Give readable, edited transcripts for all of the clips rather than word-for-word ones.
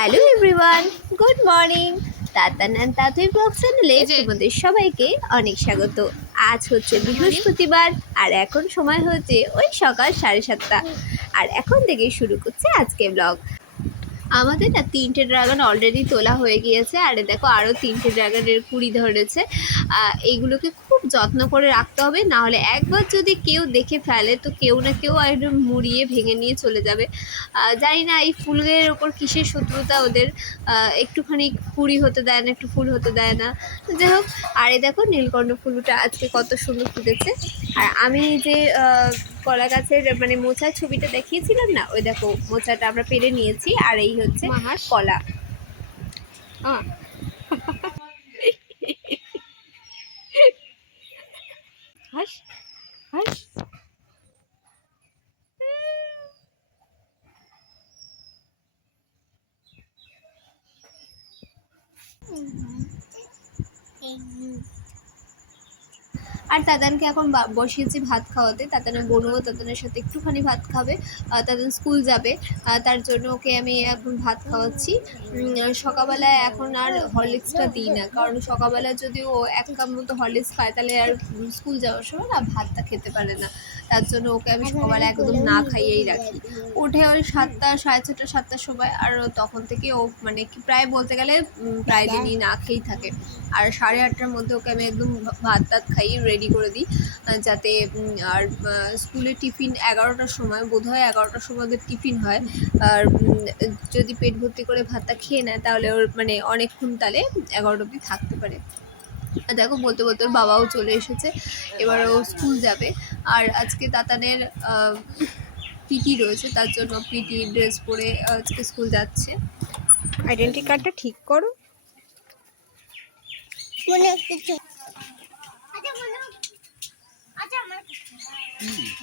Hello everyone, good morning. Tatan and Tatui blog চ্যানেলে তোমাদের সবাইকে অনেক স্বাগত। আজ হচ্ছে বৃহস্পতিবার আর এখন সময় হচ্ছে ওই সকাল 7:30, আর এখন থেকেই শুরু করছে আজকে ব্লগ। আমাদের না 3টে ড্রাগন অলরেডি তোলা হয়ে গিয়েছে, আর দেখো আরও 3টে ড্রাগনের কুড়ি ধরেছে। এইগুলোকে খুব যত্ন করে রাখতে হবে, না হলে একবার যদি কেউ দেখে ফেলে তো কেউ না কেউ একদম মুড়িয়ে ভেঙে নিয়ে চলে যাবে। জানি না এই ফুলের ওপর কিসের শত্রুতা ওদের, একটুখানি কুড়ি হতে দেয় না, একটু ফুল হতে দেয় না। যাই হোক, আর এই দেখো নীলকণ্ঠ ফুলটা আজকে কত সুন্দর ফুটেছে। আর আমি যে কলা গাছের মানে মোচার ছবিটা দেখিয়েছিলাম না, ওই দেখো মোচাটা আমরা পেরে নিয়েছি, আর এই হচ্ছে কলা। হাস হাস। আর তাতানকে এখন বসিয়েছি ভাত খাওয়াতে। তাতানের বোনও তাতানের সাথে একটুখানি ভাত খাবে, তাতান স্কুল যাবে, তার জন্য ওকে আমি এখন ভাত খাওয়াচ্ছি। সকালবেলায় এখন আর হরলিক্সটা দিই না, কারণ সকালবেলা যদি ও 1 কাপ মতো হরলিক্স খায় তাহলে আর স্কুল যাওয়ার সময় না ভাতটা খেতে পারে না। তার জন্য ওকে আমি সকালবেলা একদম না খাইয়েই রাখি। উঠে ওই 7টা, 6:30, 7টার সময়, আর তখন থেকে ও মানে প্রায় বলতে গেলে প্রায় দিনই না খেয়েই থাকে। আর 8:30টার মধ্যে ওকে আমি একদম ভাত টাত খাইয়ে রেডি করে দিই, যাতে আর স্কুলে টিফিন 11টার সময়, বোধহয় 11টার সময় ওদের টিফিন হয়। আর যদি পেট ভর্তি করে ভাতটা খেয়ে নেয় তাহলে ওর মানে অনেকক্ষণ তাহলে 11টা অবধি থাকতে পারে। দেখো বলতে বলতে ওর বাবাও চলে এসেছে, এবার ও স্কুল যাবে। আর আজকে তাতানের পিটি রয়েছে, তার জন্য পিটি ড্রেস পরে আজকে স্কুল যাচ্ছে। আইডেন্টি কার্ডটা ঠিক করো।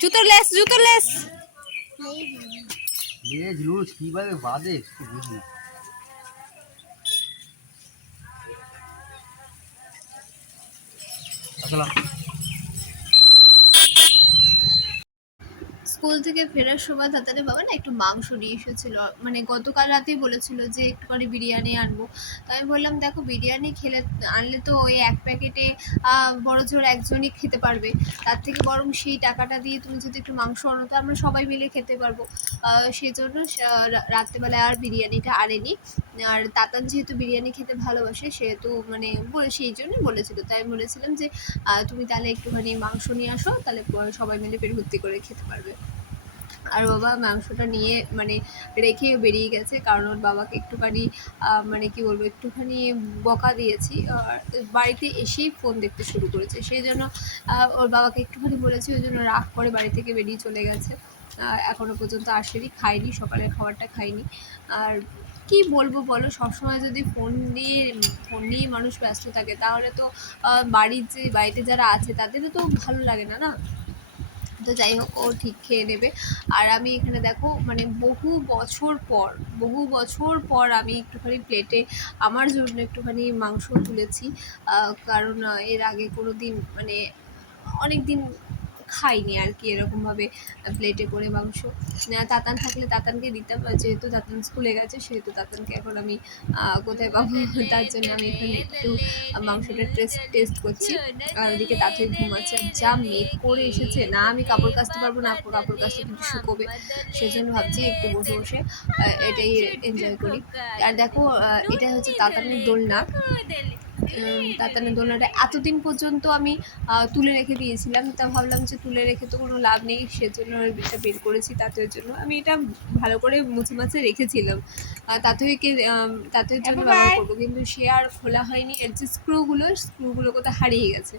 জুতোর লেস, জুতোর লেস। লেজ লুজ কিভাবে বাঁধে একটু বুঝি না। আসলাম। স্কুল থেকে ফেরার সময় তাতানের বাবা না একটু মাংস নিয়ে এসেছিলো, মানে গতকাল রাতেই বলেছিল যে একটুখানি বিরিয়ানি আনবো। তো আমি বললাম দেখো বিরিয়ানি আনলে তো ওই 1 প্যাকেটে বড় জোর একজনই খেতে পারবে, তার থেকে বরং সেই টাকাটা দিয়ে তুমি যদি একটু মাংস আনো তো আমরা সবাই মিলে খেতে পারবো। সেই জন্য রাত্রেবেলায় আর বিরিয়ানিটা আনেনি। আর তাতান যেহেতু বিরিয়ানি খেতে ভালোবাসে সেহেতু মানে সেই জন্যই বলেছিল, তাই আমি বলেছিলাম যে তুমি তাহলে একটুখানি মাংস নিয়ে আসো, তাহলে সবাই মিলে পেট ভর্তি করে খেতে পারবে। আর বাবা মাংসটা নিয়ে মানে রেখেও বেরিয়ে গেছে, কারণ ওর বাবাকে একটুখানি মানে কি বলবো, একটুখানি বকা দিয়েছি। আর বাড়িতে এসেই ফোন দেখতে শুরু করেছে, সেই জন্য ওর বাবাকে একটুখানি বলেছি, ওই জন্য রাগ করে বাড়ি থেকে বেরিয়ে চলে গেছে। এখনও পর্যন্ত আসেনি, খায়নি, সকালের খাবারটা খায়নি। আর কি বলবো বলো, সবসময় যদি ফোন নিয়ে মানুষ ব্যস্ত থাকে তাহলে তো বাড়িতে যারা আছে তাদেরও তো ভালো লাগে না, না? তো যাই হোক, ও ঠিক খেয়ে নেবে। আর আমি এখানে দেখো মানে বহু বছর পর আমি একটুখানি প্লেটে আমার জন্য একটুখানি মাংস তুলেছি, কারণ এর আগে কোনো দিন মানে অনেক দিন খাইনি আর কি এরকমভাবে প্লেটে করে মাংস। তাতান থাকলে তাতানকে দিতাম, যেহেতু তাতান স্কুলে গেছে সেহেতু তাতানকে এখন আমি কোথায় পাবো, তার জন্য আমি এখানে একটু মাংসটা টেস্ট করছি। আর ওদিকে তাড়াতাড়ি ঘুমাচ্ছে, যা মেঘ করে এসেছে না, আমি কাপড় কাচতে পারবো না, কাপড় কাচতে কিন্তু শুকোবে, সেজন্য ভাবছি একটু বসে বসে এটাই এনজয় করি। আর দেখো এটা হচ্ছে তাতানের দোলনা। তাতানের দোলনাটা এতদিন পর্যন্ত আমি তুলে রেখে দিয়েছিলাম, তা ভাবলাম যে তুলে রেখে তো কোনো লাভ নেই, সেজন্য এটা বের করেছি তাঁতের জন্য। আমি এটা ভালো করে মুছে মাছে রেখেছিলাম তাঁতের জন্য ব্যবহার করবো, কিন্তু সে আর খোলা হয়নি। এর যে স্ক্রুগুলো কোথায় হারিয়ে গেছে,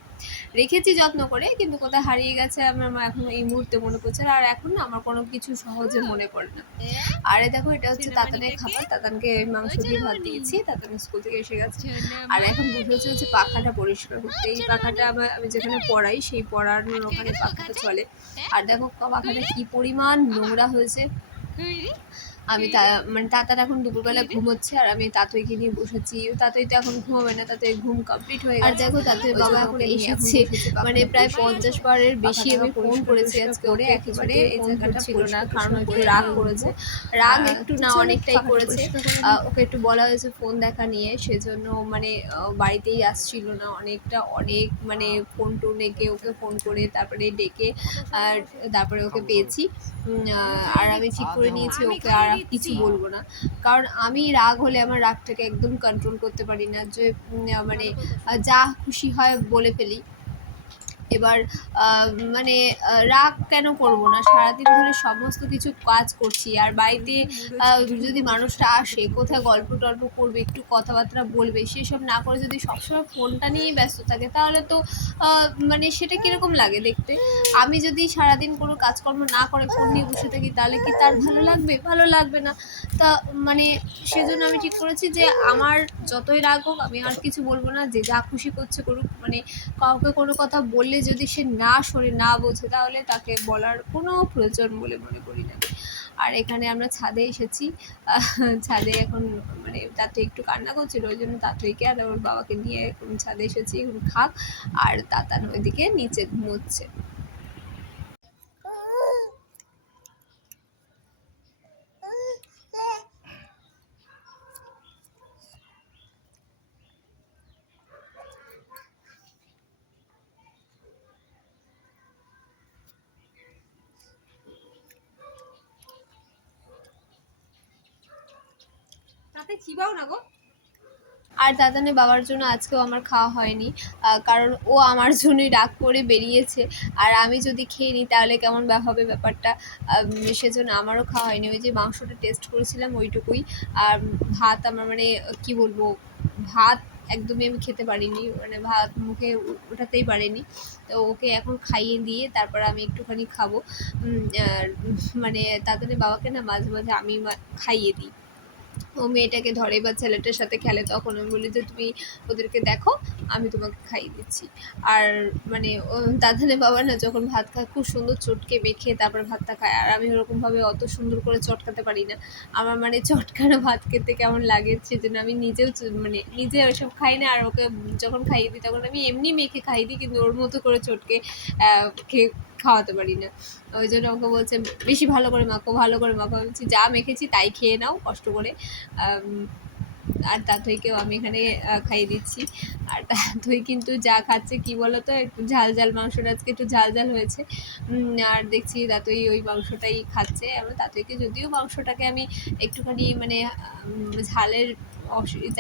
রেখেছি যত্ন করে, কিন্তু কোথায় হারিয়ে গেছে আমার এখন এই মুহূর্তে মনে পড়ছে না। আর এখন না আমার কোনো কিছু সহজে মনে পড়ে না। আর দেখো এটা হচ্ছে তাতানের খাবার, তাতানকে মাংস দিয়ে ভাত দিয়েছি, তাতান স্কুল থেকে এসে গেছে। আর এখন বসেছে হচ্ছে পাখাটা পরিষ্কার করতে। এই পাখাটা আমি যেখানে পড়াই সেই পড়ানোর ওখানে পাখাটা চলে। আর দেখো পাখাটা কি পরিমাণ নোংরা হয়েছে। আমি মানে তাতার এখন দুপুরবেলা ঘুমোচ্ছে আর আমি তাতইকে নিয়ে বসেছি। তাতই তো এখন ঘুমাবে না, তাতই ঘুম কমপ্লিট হয়ে গেছে। আর দেখো তাতই বাবা এখন এসেছে, মানে প্রায় 50 বারের বেশি আমি ফোন করেছি আজকে ওকে, একেবারে এই জায়গাটা ছিল না, কারণ একটু রাগ করেছে। রাগ একটু না অনেকটাই করেছে। ওকে একটু বলা হয়েছে ফোন দেখা নিয়ে, সেজন্য মানে বাড়িতেই আসছিল না অনেক মানে ফোন টোন এঁকে ওকে ফোন করে তারপরে ডেকে আর তারপরে ওকে পেয়েছি। আর আমি ঠিক করে নিয়েছি ওকে আর কিছু বলবো না, কারণ আমি রাগ হলে আমার রাগটাকে একদম কন্ট্রোল করতে পারি না, যে মানে যা খুশি হয় বলে ফেলি। এবার মানে রাগ কেন করব না, সারাদিন ধরে সমস্ত কিছু কাজ করছি আর বাড়িতে যদি মানুষটা আসে কোথায় গল্প টল্প করবে, একটু কথাবার্তা বলবে, সেসব না করে যদি সবসময় ফোনটা নিয়েই ব্যস্ত থাকে তাহলে তো মানে সেটা কীরকম লাগে দেখতে। আমি যদি সারাদিন কোনো কাজকর্ম না করে ফোন নিয়ে বসে থাকি তাহলে কি তার ভালো লাগবে? ভালো লাগবে না। তা মানে সেজন্য আমি ঠিক করেছি যে আমার যতই রাগ হোক আমি আর কিছু বলবো না, যে যা খুশি করছে করুক। মানে কাউকে কোনো কথা বললে যদি সে না শোনে, না বোঝে, তাহলে তাকে বলার কোনো প্রয়োজন বলে মনে করি না। আর এখানে আমরা ছাদে এসেছি। ছাদে এখন মানে তাতই একটু কান্না করছিল, ওই জন্য তাতইকে আর ওর বাবাকে নিয়ে এখন ছাদে এসেছি, এখন খাক। আর তাতান ওইদিকে নিচে ঘুমোচ্ছে। তাতে চিবাও না গো। আর দাদানের বাবার জন্য আজকেও আমার খাওয়া হয়নি, কারণ ও আমার জন্যই রাগ করে বেরিয়েছে। আর আমি যদি খেয়ে নিই তাহলে কেমন হবে ব্যাপারটা, সেজন্য আমারও খাওয়া হয়নি। ওই যে মাংসটা টেস্ট করেছিলাম ওইটুকুই। আর ভাত আমার মানে কি বলবো, ভাত একদমই আমি খেতে পারিনি, মানে ভাত মুখে ওঠাতেই পারিনি। তো ওকে এখন খাইয়ে দিয়ে তারপর আমি একটুখানি খাবো। আর মানে দাদানের বাবাকে না মাঝে মাঝে আমি খাইয়ে দিই। ও মেয়েটাকে ধরে বা ছেলেটার সাথে খেলে, তখন আমি বলি যে তুমি ওদেরকে দেখো, আমি তোমাকে খাইয়ে দিচ্ছি। আর মানে দাদানের বাবা না যখন ভাত খায় খুব সুন্দর চটকে মেখে তারপর ভাতটা খায়, আর আমি ওরকমভাবে অত সুন্দর করে চটকাতে পারি না। আমার মানে চটকানো ভাত খেতে কেমন লাগে, সেজন্য আমি নিজেও মানে নিজে ওইসব খাই না। আর ওকে যখন খাইয়ে দিই তখন আমি এমনি মেখে খাইয়ে দিই, কিন্তু ওর মতো করে চটকে খেয়ে খাওয়াতে পারি না। ওই জন্য ওকে বলছে বেশি ভালো করে মাখো, ভালো করে মাখো। আমি বলছি যা মেখেছি তাই খেয়ে নাও কষ্ট করে। আর তাতইকেও আমি এখানে খাইয়ে দিচ্ছি। আর তাতই কিন্তু যা খাচ্ছে কি বলো তো, একটু ঝাল ঝাল মাংসটা আজকে একটু ঝাল ঝাল হয়েছে। আর দেখছি তাতই ওই মাংসটাই খাচ্ছে। আমার তাতইকে যদিও মাংসটাকে আমি একটুখানি মানে ঝালের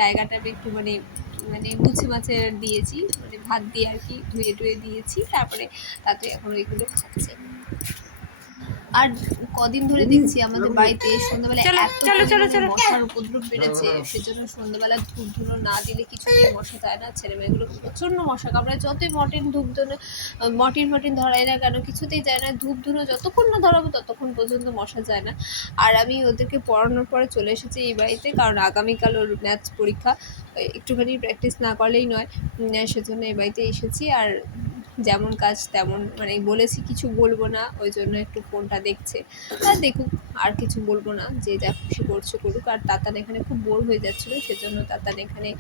জায়গাটা একটু মানে মানে মুছে মাছে দিয়েছি, মানে ভাত দিয়ে আর কি ধুয়ে টুয়ে দিয়েছি, তারপরে তাতই এখন ওইগুলো খাচ্ছে। আর কদিন ধরে দেখছি আমাদের বাড়িতে সন্ধ্যাবেলা এত পরিমাণে মশার উপদ্রব বেড়েছে, সেজন্য সন্ধ্যাবেলা ধূপ ধুনো না দিলে কিছুতেই মশা যায় না। ছেলেমেয়েগুলো প্রচণ্ড মশা কামড়ায়, যতই মর্টিন ধরাই না কেন কিছুতেই যায় না। ধূপ ধুনো যতক্ষণ না ধরাবো ততক্ষণ পর্যন্ত মশা যায় না। আর আমি ওদেরকে পড়ানোর পরে চলে এসেছি এই বাড়িতে, কারণ আগামীকাল ওর ম্যাথ পরীক্ষা, একটুখানি প্র্যাকটিস না করলেই নয়। সেজন্য এই বাড়িতে এসেছি। আর যেমন কাজ তেমন, মানে বলেছি কিছু বলবো না, ওই জন্য একটু ফোনটা দেখছে। আর দেখুক, আর কিছু বলবো না, যে যা খুশি করছে করুক। আর তাতান এখানে খুব বোর হয়ে যাচ্ছিলো, সেজন্য তাতান এখানে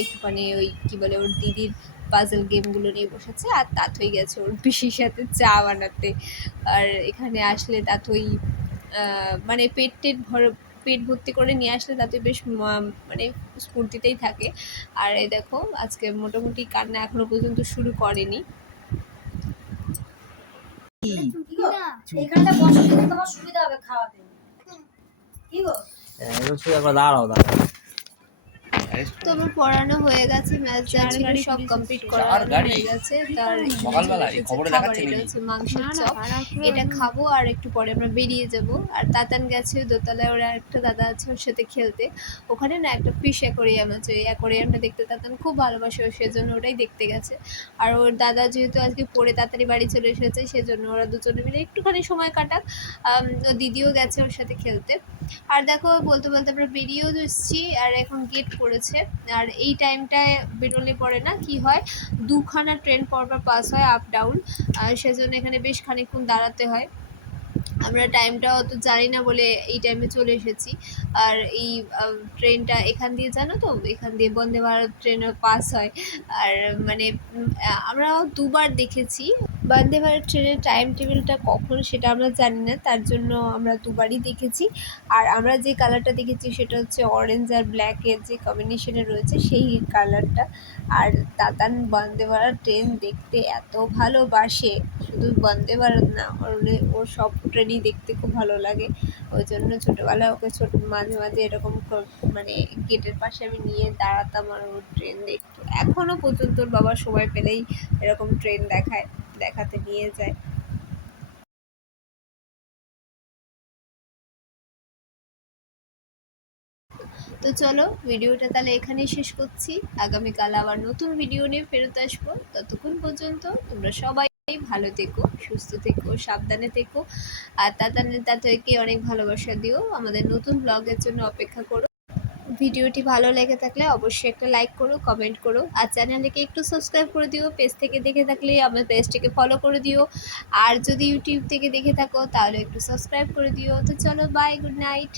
একটুখানি ওই কী বলে ওর দিদির পাজল গেমগুলো নিয়ে বসেছে। আর তাতই গেছে ওর পিসির সাথে চা বানাতে। আর এখানে আসলে তাতই মানে পেট ভর্তি করে নিয়ে আসলে তাতে বেশ মানে স্ফূর্তিতেই থাকে। আর এই দেখো আজকে মোটামুটি কান্না এখনো পর্যন্ত শুরু করেনি। তোমার সুবিধা হবে খাওয়াতে। কি গো? দাঁড়াও। তো আমার পড়ানো হয়ে গেছে, ম্যাথ যা ছিল সব কমপ্লিট করা হয়ে গেছে। তার সকালবেলা এই খবরে খাবার দেখাচ্ছে এটা হচ্ছে মাংসের চপ, এটা খাবো আর একটু পরে আমরা বেরিয়ে যাব। আর তাতান গেছে দোতলায়, ওর আরেকটা দাদা আছে ওর সাথে খেলতে। ওখানে না একটা ফিশ অ্যাকোরিয়াম আছে, ওই অ্যাকোরিয়ামটা দেখতে তাতান খুব ভালোবাসে, সেজন্য ওটাই দেখতে গেছে। আর ওর দাদা যেহেতু আজকে পড়ে তাড়াতাড়ি বাড়ি চলে এসেছে, সেজন্য ওরা দুজনে মিলে একটুখানি সময় কাটাক। ও দিদিও গেছে ওর সাথে খেলতে। আর দেখো বলতে বলতে আমরা বেরিয়েও এসেছি, আর এখন গেট করেছে। আর এই টাইমটায় বেরোলে পরে না কি হয়, দুখানা ট্রেন পরপর পাস হয় আপ ডাউন, আর সেজন্য এখানে বেশ খানিকক্ষণ দাঁড়াতে হয়। আমরা টাইমটা অত জানি না বলে এই টাইমে চলে এসেছি। আর এই ট্রেনটা এখান দিয়ে জানো তো, এখান দিয়ে বন্দে ভারত ট্রেনও পাস হয়। আর মানে আমরাও দুবার দেখেছি। বন্দে ভারত ট্রেনের টাইম টেবিলটা কখন সেটা আমরা জানি না, তার জন্য আমরা দুবারই দেখেছি। আর আমরা যে কালারটা দেখেছি সেটা হচ্ছে অরেঞ্জ আর ব্ল্যাকের যে কম্বিনেশনে রয়েছে সেই কালারটা। আর তাতান বন্দে ভারত ট্রেন দেখতে এত ভালোবাসে, শুধু বন্দে ভারত না, ওর সব ট্রেনই দেখতে খুব ভালো লাগে। ওই জন্য ছোটোবেলায় ওকে মাঝে মাঝে এরকম মানে গেটের পাশে আমি নিয়ে দাঁড়াতাম আর ওর ট্রেন দেখতো। এখনও পর্যন্ত ওর বাবা সময় পেলেই এরকম ট্রেন দেখাতে নিয়ে যায়। তো চলো ভিডিওটা তাহলে এখানেই শেষ করছি। আগামীকাল আবার নতুন ভিডিও নিয়ে ফেরত আসবো। ততক্ষণ পর্যন্ত তোমরা সবাই ভালো থেকো, সুস্থ থেকো, সাবধানে থেকো। আর তাদেরকে অনেক ভালোবাসা দিও। আমাদের নতুন ব্লগের জন্য অপেক্ষা করো। ভিডিওটি ভালো লেগে থাকলে অবশ্যই একটা লাইক করো, কমেন্ট করো, আর চ্যানেলটিকে একটু সাবস্ক্রাইব করে দিও। পেজ থেকে দেখে থাকলে আমার পেজটিকে ফলো করে দিও। আর যদি ইউটিউব থেকে দেখে থাকো তাহলে একটু সাবস্ক্রাইব করে দিও। তো চলো, বাই, গুড নাইট।